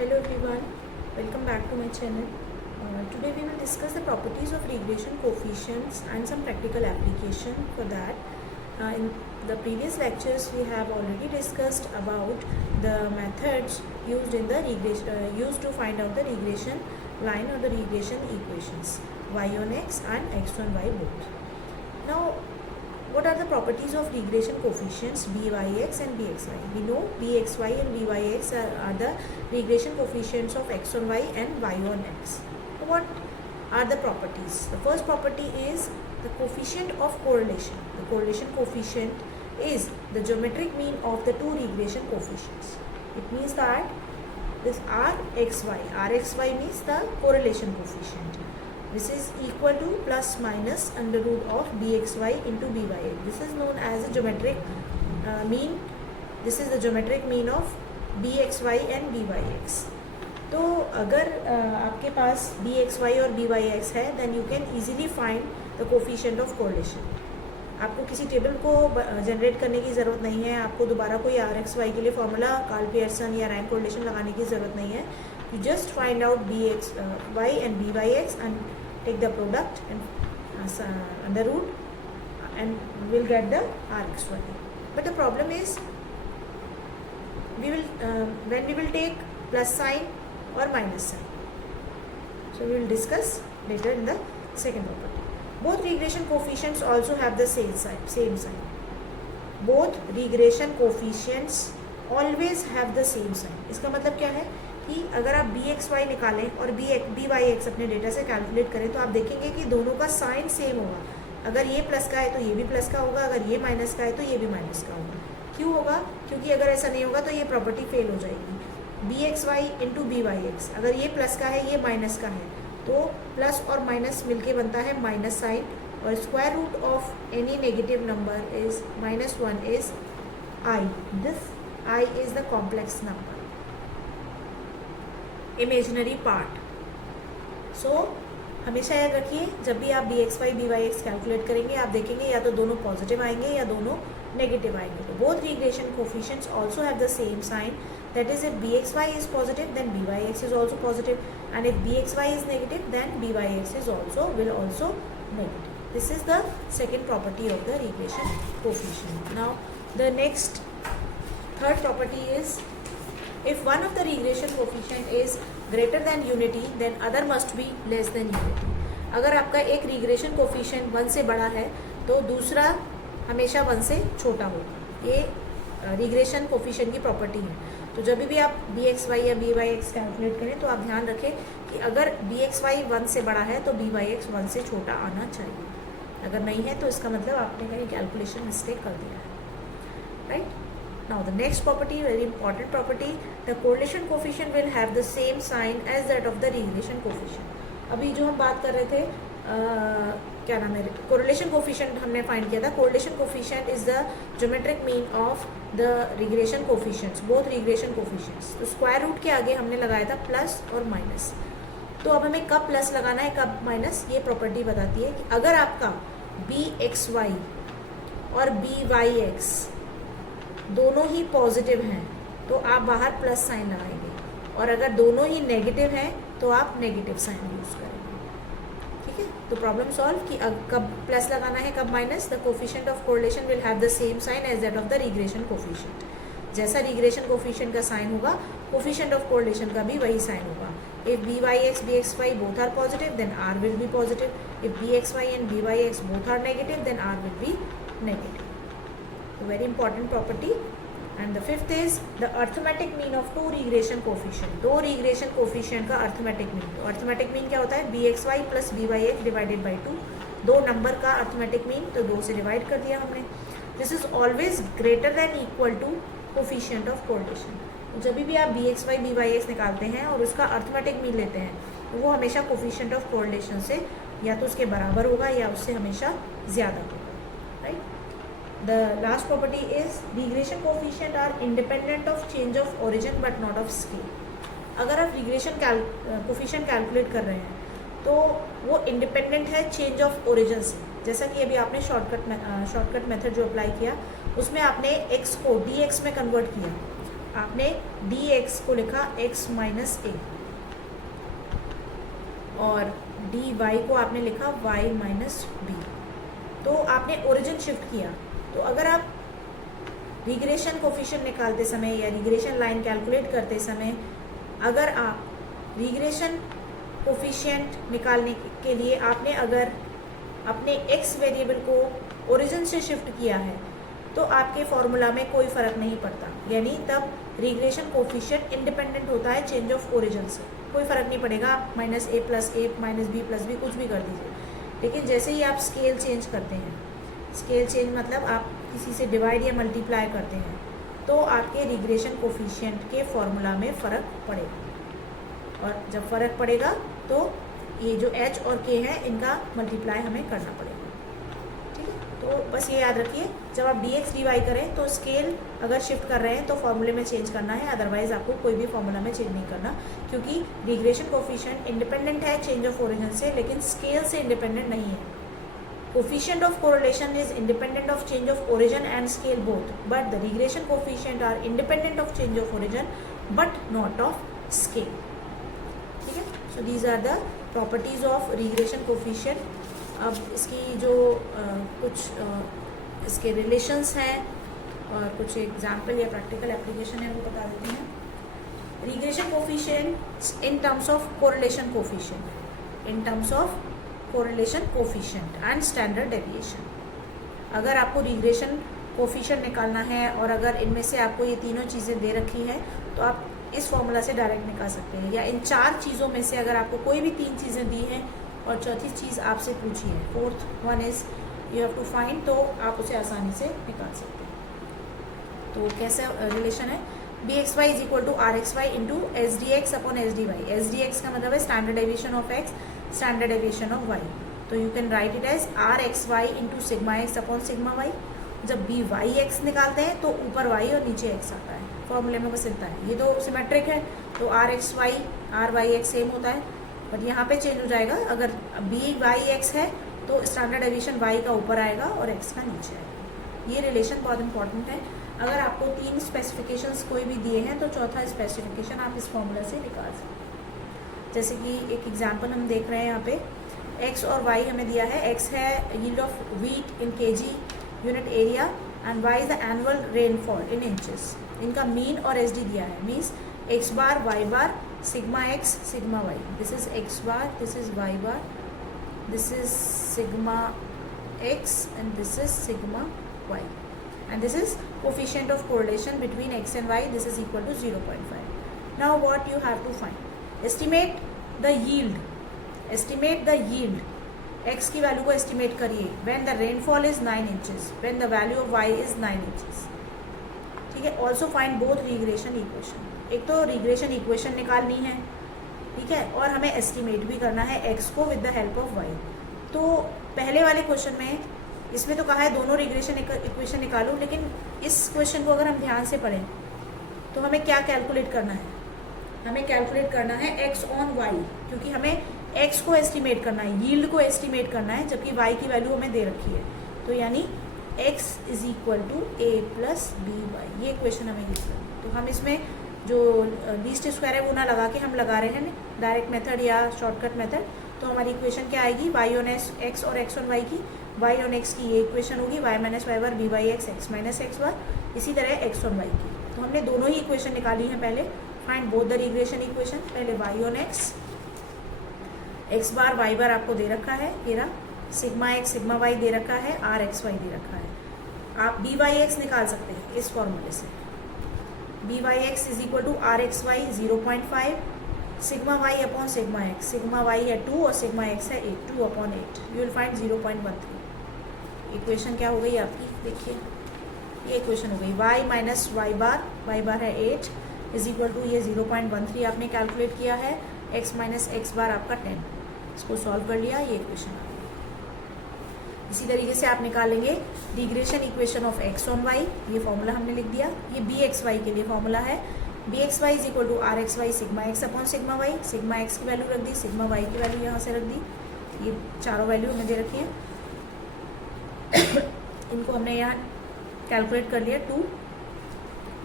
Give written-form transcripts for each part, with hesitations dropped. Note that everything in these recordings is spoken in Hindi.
Hello everyone, welcome back to my channel. Today we will discuss the properties of regression coefficients and some practical application for that. In the previous lectures we have already discussed about the methods used in the used to find out the regression line or the regression equations y on x and x on y both. Now what are the properties of regression coefficients byx and bxy? We know bxy and byx are the regression coefficients of x on y and y on x. What are the properties? The first property is the coefficient of correlation. The correlation coefficient is the geometric mean of the two regression coefficients. It means that this rxy means the correlation coefficient. This is equal to plus minus under root of bxy into byx. This is known as a geometric mean. This is the geometric mean of bxy and byx. तो अगर आपके पास bxy और byx है then you can easily find the coefficient of correlation. आपको किसी टेबल को जनरेट करने की ज़रूरत नहीं है. आपको दोबारा कोई rxy के लिए फॉर्मूला कार्ल पियर्सन या रैंक कोरिलेशन लगाने की ज़रूरत नहीं है. You just find out bxy and byx and take the product and under root and we'll get the rxy. But the problem is we will when we will take plus sign or minus sign. So we will discuss later in the second property. Both regression coefficients also have the same sign. Both regression coefficients always have the same sign. इसका मतलब क्या है कि अगर आप bxy निकालें और byx अपने डेटा से कैलकुलेट करें तो आप देखेंगे कि दोनों का साइन सेम होगा. अगर ये प्लस का है तो ये भी प्लस का होगा, अगर ये माइनस का है तो ये भी माइनस का होगा. क्यों होगा? क्योंकि अगर ऐसा नहीं होगा तो ये प्रॉपर्टी फेल हो जाएगी. bxy इंटू byx, अगर ये प्लस का है ये माइनस का है तो प्लस और माइनस मिलके बनता है माइनस साइन, और square root of any negative number is -1 is i. This i is the complex number, imaginary part. So हमेशा याद रखिए जब भी आप bxy byx कैलकुलेट करेंगे आप देखेंगे या तो दोनों पॉजिटिव आएंगे या दोनों नेगेटिव आएंगे. तो both regression coefficients also have the same sign. That is if bxy is positive then byx is also positive, and if bxy is negative then byx is will also negative. This is the second property of the regression coefficient. Now the next third property is if one of the regression coefficient is greater than unity then other must be less than unity. अगर आपका एक regression coefficient 1 से बड़ा है तो दूसरा हमेशा 1 से छोटा होगा. ये regression coefficient की प्रॉपर्टी है. तो जब भी आप bxy या byx कैलकुलेट करें तो आप ध्यान रखें कि अगर bxy 1 से बड़ा है तो byx 1 से छोटा आना चाहिए. अगर नहीं है तो इसका मतलब आपने कहीं कैलकुलेशन मिस्टेक कर दिया है. Right? Now the next property, very important property, the correlation coefficient will have the same sign as that of the regression coefficient. अभी जो हम बात कर रहे थे क्या नाम है, correlation coefficient हमने फाइंड किया था. correlation coefficient is the geometric mean of the regression coefficients, both regression coefficients. तो स्क्वायर रूट के आगे हमने लगाया था प्लस और माइनस. तो अब हमें कब प्लस लगाना है कब माइनस, ये प्रॉपर्टी बताती है कि अगर आपका bxy और byx दोनों ही पॉजिटिव हैं तो आप बाहर प्लस साइन लगाएंगे, और अगर दोनों ही नेगेटिव हैं तो आप नेगेटिव साइन यूज़ करेंगे. ठीक है? तो प्रॉब्लम सॉल्व कि कब प्लस लगाना है कब minus. The coefficient of correlation will have the same sign as that of the regression coefficient. जैसा रिग्रेशन कोफिशिएंट का साइन होगा कोफिशिएंट ऑफ कोरिलेशन का भी वही साइन होगा. If byx bxy both are positive then r will be positive. if bxy and byx both are negative then r will be negative. Very important property. And the fifth is the arithmetic mean of two regression coefficient. दो regression coefficient का arithmetic mean. तो arithmetic mean क्या होता है? bxy plus byx divided by 2. दो नंबर का arithmetic mean तो 2 से डिवाइड कर दिया हमने. This is always greater than equal to coefficient of correlation. तो जब भी आप bxy byx निकालते हैं और उसका arithmetic mean लेते हैं तो वो हमेशा coefficient of correlation से या तो उसके बराबर होगा या उससे हमेशा ज़्यादा होगा. Right? The last property is regression coefficient are independent of change of origin but not of scale. अगर आप regression coefficient कैलकुलेट कर रहे हैं तो वो इंडिपेंडेंट है चेंज ऑफ ओरिजिन से. जैसा कि अभी आपने शॉर्टकट मेथड जो अप्लाई किया उसमें आपने x को dx में कन्वर्ट किया आपने dx को लिखा x माइनस ए और dy को आपने लिखा y माइनस बी। तो आपने ओरिजिन शिफ्ट किया। तो अगर आप रिग्रेशन कोफिशिएंट निकालते समय या रिग्रेशन लाइन कैलकुलेट करते समय अगर आप रिग्रेशन कोफिशिएंट निकालने के लिए आपने अगर अपने x वेरिएबल को ओरिजिन से शिफ्ट किया है तो आपके फॉर्मूला में कोई फ़र्क नहीं पड़ता, यानी तब रिग्रेशन कोफिशिएंट इंडिपेंडेंट होता है चेंज ऑफ ओरिजिन से। कोई फ़र्क नहीं पड़ेगा, आप माइनस ए प्लस ए माइनस बी प्लस बी कुछ भी कर दीजिए। लेकिन जैसे ही आप स्केल चेंज करते हैं, स्केल चेंज मतलब आप किसी से डिवाइड या मल्टीप्लाई करते हैं, तो आपके रिग्रेशन कोफिशिएंट के फॉर्मूला में फ़र्क पड़ेगा। और जब फ़र्क पड़ेगा तो ये जो h और k है इनका मल्टीप्लाई हमें करना पड़ेगा। ठीक है, तो बस ये याद रखिए, जब आप dx dy करें तो स्केल अगर शिफ्ट कर रहे हैं तो फॉर्मूले में चेंज करना है, अदरवाइज आपको कोई भी फॉर्मूला में चेंज नहीं करना, क्योंकि रिग्रेशन कोफिशिएंट इंडिपेंडेंट है चेंज ऑफ ओरिजिन से, लेकिन स्केल से इंडिपेंडेंट नहीं है। Coefficient of correlation is independent of change of origin and scale both, but the regression coefficient are independent of change of origin but not of scale. ठीक है, so these are the properties of regression coefficient. अब इसकी जो कुछ इसके रिलेशंस हैं और कुछ एग्जाम्पल या प्रैक्टिकल एप्लीकेशन है वो बता देते हैं। Regression coefficient in terms of correlation coefficient, in terms of correlation coefficient and standard deviation. अगर आपको रिग्रेशन कोफिशिएंट निकालना है और अगर इनमें से आपको ये तीनों चीज़ें दे रखी है तो आप इस फॉर्मूला से डायरेक्ट निकाल सकते हैं, या इन चार चीज़ों में से अगर आपको कोई भी तीन चीज़ें दी हैं और चौथी चीज़ आपसे पूछी है, fourth one is you have to find, तो आप उसे आसानी से निकाल सकते हैं। तो कैसे रिलेशन है, B X Y is equal to R X Y into S D X upon S D Y. S D X का मतलब है standard deviation of X, standard deviation of Y. तो you can write it as R X Y into sigma X upon sigma Y. जब बी वाई एक्स निकालते हैं तो ऊपर वाई और नीचे एक्स आता है, फॉर्मूले में बस इतना है। ये तो सिमेट्रिक है तो R X Y R Y X same होता है, बट यहाँ पे चेंज हो जाएगा। अगर बी वाई एक्स है तो स्टैंडर्ड डेविएशन वाई का ऊपर आएगा और एक्स का नीचे आएगा। ये रिलेशन बहुत इंपॉर्टेंट है। अगर आपको तीन स्पेसिफिकेशंस कोई भी दिए हैं तो चौथा स्पेसिफिकेशन आप इस फॉर्मूला से निकाल सकते हैं। जैसे कि एक एग्जांपल हम देख रहे हैं यहाँ पे, एक्स और वाई हमें दिया है। एक्स है yield of wheat in KG unit area and Y is the annual rainfall in inches. इनका मीन और एस डी दिया है, means X bar Y bar sigma X sigma Y. This is X bar, this is Y bar, this is sigma X and this is sigma Y, and this is coefficient of correlation between x and y. This is equal to 0.5. Now what you have to find, estimate the yield, estimate the yield। x की वैल्यू को estimate करिए when the rainfall is 9 inches, when the value of y is 9 inches। ठीक है, also find both regression equation। एक तो regression equation निकालनी है, ठीक है, और हमें estimate भी करना है x को with the help of y। तो पहले वाले क्वेश्चन में इसमें तो कहा है दोनों रिग्रेशन इक्वेशन निकालो, लेकिन इस क्वेश्चन को अगर हम ध्यान से पढ़ें तो हमें क्या कैलकुलेट करना है, हमें कैलकुलेट करना है x ऑन y, क्योंकि हमें x को एस्टिमेट करना है, यील्ड को एस्टिमेट करना है, जबकि y की वैल्यू हमें दे रखी है। तो यानी x is equal to a plus B Y, ये इक्वेशन हमें यूज करना है। तो हम इसमें जो लीस्ट स्क्वायर है वो ना लगा के हम लगा रहे हैं डायरेक्ट मेथड या शॉर्टकट मेथड। तो हमारी इक्वेशन क्या आएगी, y ऑन x और x ऑन y की, y ऑन x की ये इक्वेशन होगी y minus Y bar B Y X X minus X bar, इसी तरह x ऑन y की। तो हमने दोनों ही इक्वेशन निकाली हैं पहले। Find both the regression equation. पहले y on x bar y बार आपको दे रखा है, ये रहा, सिग्मा x सिग्मा y दे रखा है, r x y दे रखा है। आप बी वाई एक्स निकाल सकते हैं इस फॉर्मूले से, B Y X is equal to R X Y 0.5 sigma Y upon sigma X. Sigma Y है 2 और सिग्मा एक्स है 8, 2 upon 8, you will find 0.13। Equation क्या हो गई आपकी, देखिए ये इक्वेशन हो गई, y माइनस वाई बार है 8 इज इक्वल टू ये 0.13 आपने कैलकुलेट किया है, x माइनस एक्स बार आपका 10। इसको सॉल्व कर लिया, ये इक्वेशन आ गई। इसी तरीके से आप निकालेंगे regression equation of x on y, ये फॉर्मूला हमने लिख दिया। ये बी एक्स वाई के लिए फॉर्मूला है, B X Y is equal to R X Y sigma X upon sigma Y. Sigma X की वैल्यू रख दी, सिग्मा वाई की वैल्यू यहाँ से रख दी, ये चारों वैल्यू हमें दे रखी है। इनको हमने यहाँ कैलकुलेट कर लिया 2,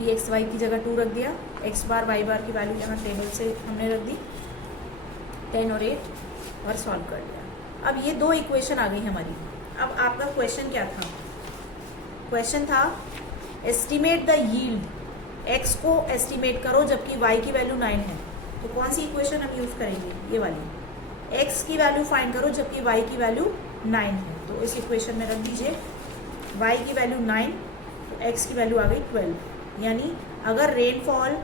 बी एक्स वाई की जगह 2 रख दिया, एक्स बार वाई बार की वैल्यू यहाँ टेबल से हमने रख दी 10 और 8 और सॉल्व कर लिया। अब ये दो इक्वेशन आ गई हमारी। अब आपका क्वेश्चन क्या था? क्वेश्चन था एस्टिमेट द यील्ड, एक्स को एस्टिमेट करो जबकि वाई की वैल्यू 9 है। तो कौन सी इक्वेशन हम यूज़ करेंगे? ये वाली। एक्स की वैल्यू फाइंड करो जबकि वाई की वैल्यू 9 है। तो इस इक्वेशन में रख दीजिए वाई की वैल्यू 9, तो एक्स की वैल्यू आ गई 12। यानी अगर रेनफॉल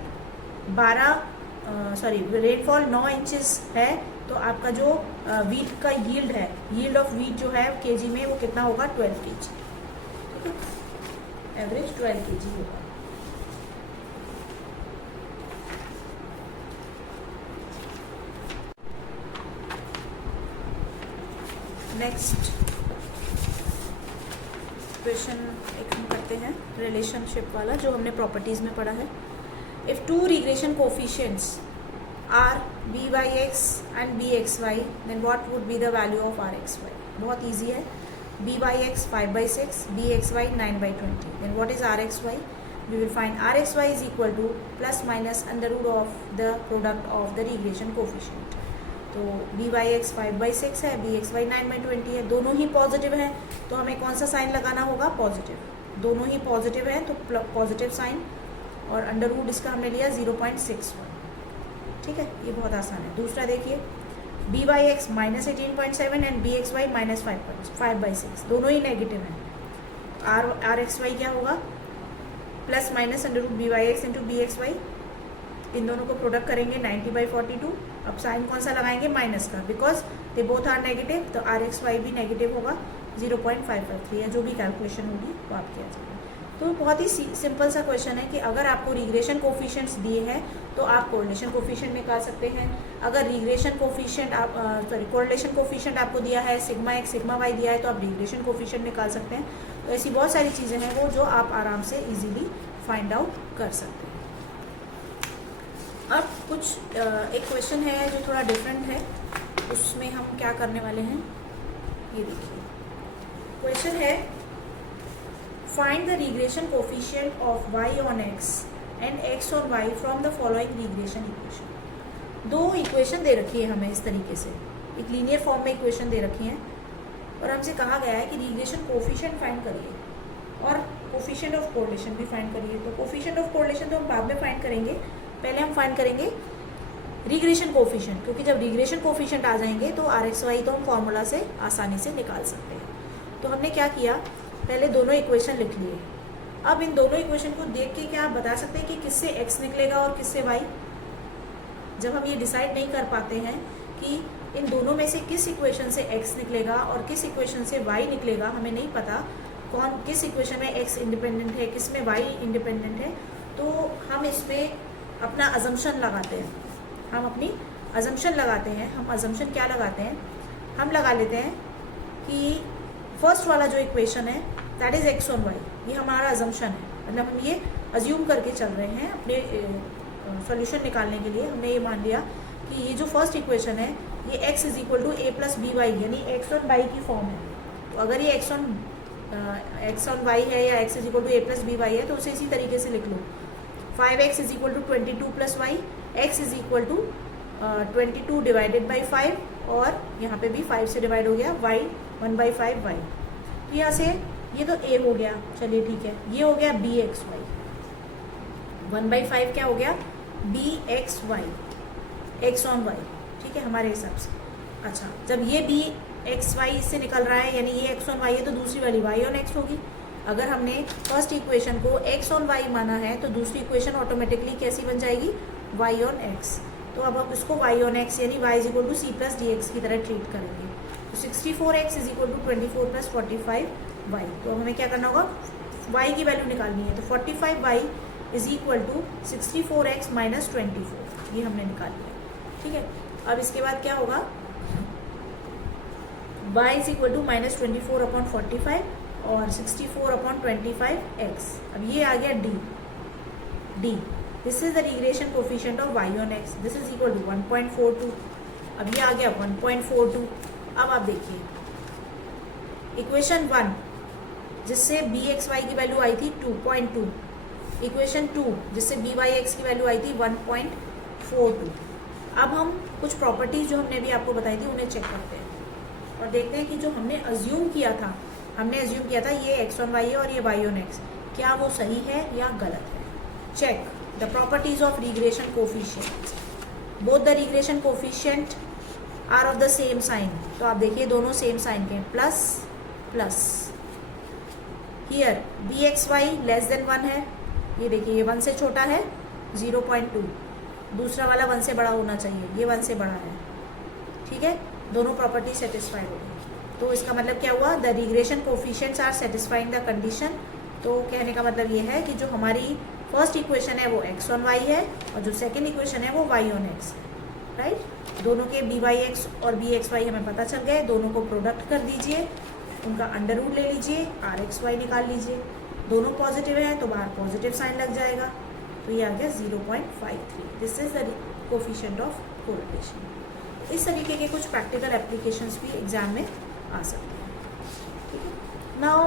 9 इंचेस है तो आपका जो वीट का यील्ड है, यील्ड ऑफ वीट जो है केजी में, वो कितना होगा? 12 केजी। ठीक है, एवरेज 12 केजी होगा। नेक्स्ट क्वेश्चन एक हम करते हैं रिलेशनशिप वाला, जो हमने प्रॉपर्टीज में पढ़ा है। If two regression coefficients are B Y X and B X Y, then what would be the value of R X Y? बहुत ईजी है। B Y X 5/6, B X Y 9/20, then what is R X Y? We will find R X Y is equal to plus minus under root of the product of the regression coefficient. तो बी वाई एक्स 5/6 है, बी एक्स वाई 9/20 है, दोनों ही पॉजिटिव हैं, तो हमें कौन सा साइन लगाना होगा? पॉजिटिव। दोनों ही पॉजिटिव हैं तो पॉजिटिव साइन, और अंडर रूट इसका हमने लिया 0.61। ठीक है, ये बहुत आसान है। दूसरा देखिए, B Y X -18.7 and B X Y -5/6, दोनों ही नेगेटिव हैं। आर एक्स वाई क्या होगा? Plus minus under root B Y X into B X Y, इन दोनों को प्रोडक्ट करेंगे 90/42। अब साइन कौन सा लगाएंगे? माइनस का, because they both are negative, तो आर एक्स वाई भी नेगेटिव होगा। 0.553 है, जो भी कैलकुलेशन होगी वो आप किया जाएगा। तो बहुत ही सिंपल सा क्वेश्चन है कि अगर आपको रिग्रेशन कोफिशिएंट्स दिए हैं तो आप कोरिलेशन कोफिशिएंट निकाल सकते हैं। अगर रिग्रेशन कोफिशिएंट कोरिलेशन कोफिशिएंट आपको दिया है सिग्मा एक्स सिग्मा वाई दिया है, तो आप रिग्रेशन कोफिशिएंट निकाल सकते हैं। तो ऐसी बहुत सारी चीज़ें हैं वो जो आप आराम से इजीली फाइंड आउट कर सकते हैं। अब कुछ एक क्वेश्चन है जो थोड़ा डिफरेंट है, उसमें हम क्या करने वाले हैं ये देखिए। क्वेश्चन है find the regression coefficient of y on x and x on y from the following regression equation. दो इक्वेशन दे रखी है हमें इस तरीके से, एक लीनियर फॉर्म में इक्वेशन दे रखी है, और हमसे कहा गया है कि रिग्रेशन कोफिशिएंट फाइंड करिए और कोफिशिएंट ऑफ कोरिलेशन भी फाइंड करिए। तो कोफिशिएंट ऑफ कोरिलेशन तो हम बाद में फाइंड करेंगे, पहले हम फाइंड करेंगे रिग्रेशन कोफिशिएंट, क्योंकि जब रिग्रेशन कोफिशिएंट आ जाएंगे तो आर एक्स वाई तो हम फॉर्मूला से आसानी से निकाल सकते हैं। तो हमने क्या किया, पहले दोनों इक्वेशन लिख लिए। अब इन दोनों इक्वेशन को देख के क्या आप बता सकते हैं कि किससे x निकलेगा और किससे y? जब हम ये डिसाइड नहीं कर पाते हैं कि इन दोनों में से किस इक्वेशन से x निकलेगा और किस इक्वेशन से y निकलेगा, हमें नहीं पता कौन किस इक्वेशन में x इंडिपेंडेंट है किस में y इंडिपेंडेंट है, तो हम इसमें अपना अजम्पशन लगाते हैं। हम अपनी अजम्पशन लगाते हैं। हम अजम्पशन क्या लगाते हैं? हम लगा लेते हैं कि फर्स्ट वाला जो इक्वेशन है that is X on Y, ये हमारा अजम्पशन है। मतलब हम ये अज्यूम करके चल रहे हैं अपने सॉल्यूशन निकालने के लिए। हमने ये मान लिया कि ये जो फर्स्ट इक्वेशन है ये x is equal to a plus B Y, यानी एक्स ऑन वाई की फॉर्म है। तो अगर ये एक्स ऑन वाई है या x is equal to a plus B Y है तो उसे इसी तरीके से लिख लो। 5x is equal to 22 plus Y, x is equal to 22 divided by 5, और यहाँ पे भी 5 से डिवाइड हो गया, y 1/5 y। तो यहाँ से ये तो a हो गया, चलिए ठीक है। ये हो गया बी एक्स वाई, 1/5 क्या हो गया? B X Y, X on Y. ठीक है हमारे हिसाब से। अच्छा, जब ये बी एक्स वाई से निकल रहा है यानी ये एक्स ऑन वाई है, तो दूसरी वाली वाई ऑन एक्स होगी। अगर हमने फर्स्ट इक्वेशन को एक्स ऑन वाई माना है तो दूसरी इक्वेशन ऑटोमेटिकली कैसी बन जाएगी? Y on X. तो अब हम इसको वाई ऑन एक्स यानी Y is equal to C plus D X की तरह ट्रीट करेंगे। तो 64x is equal to 24 plus 45y। तो अब हमें क्या करना होगा? y की वैल्यू निकालनी है। तो 45y is equal to 64x minus 24, ये हमने निकाल लिया। ठीक है, अब इसके बाद क्या होगा? y is equal to minus 24/45 और 64/25x। अब ये आ गया d। This is the regression coefficient of y on x, this is equal to 1.42। अब ये आ गया 1.42। अब आप देखिए इक्वेशन 1 जिससे बी एक्स वाई की वैल्यू आई थी 2.2, इक्वेशन 2 जिससे बी वाई एक्स की वैल्यू आई थी 1.42। अब हम कुछ प्रॉपर्टीज जो हमने भी आपको बताई थी उन्हें चेक करते हैं और देखते हैं कि जो हमने अज्यूम किया था ये एक्स ऑन वाई है और ये वाई ऑन एक्स, क्या वो सही है या गलत है। Check the properties of regression coefficient. Both the regression coefficient are of the same sign. तो आप देखिए दोनों सेम साइन के हैं, plus plus. Here B X Y less than 1 है, ये देखिए ये 1 से छोटा है 0.2, दूसरा वाला 1 से बड़ा होना चाहिए, ये 1 से बड़ा है। ठीक है, दोनों प्रॉपर्टी सेटिस्फाइड हो गई। तो इसका मतलब क्या हुआ, the regression coefficients are satisfying the condition. तो कहने का मतलब ये है कि जो हमारी फर्स्ट इक्वेशन है वो एक्स ऑन वाई है और जो सेकेंड इक्वेशन है वो वाई ऑन एक्स, राइट। दोनों के बी वाई एक्स और बी एक्स वाई हमें पता चल गए, दोनों को प्रोडक्ट कर दीजिए, उनका अंडर रूट ले लीजिए, आर एक्स वाई निकाल लीजिए। दोनों पॉजिटिव है तो बाहर पॉजिटिव साइन लग जाएगा, तो ये आ गया 0.53। This is the coefficient of correlation. इस तरीके के कुछ प्रैक्टिकल एप्लीकेशंस भी एग्जाम में आ सकते हैं। ठीक है, नाउ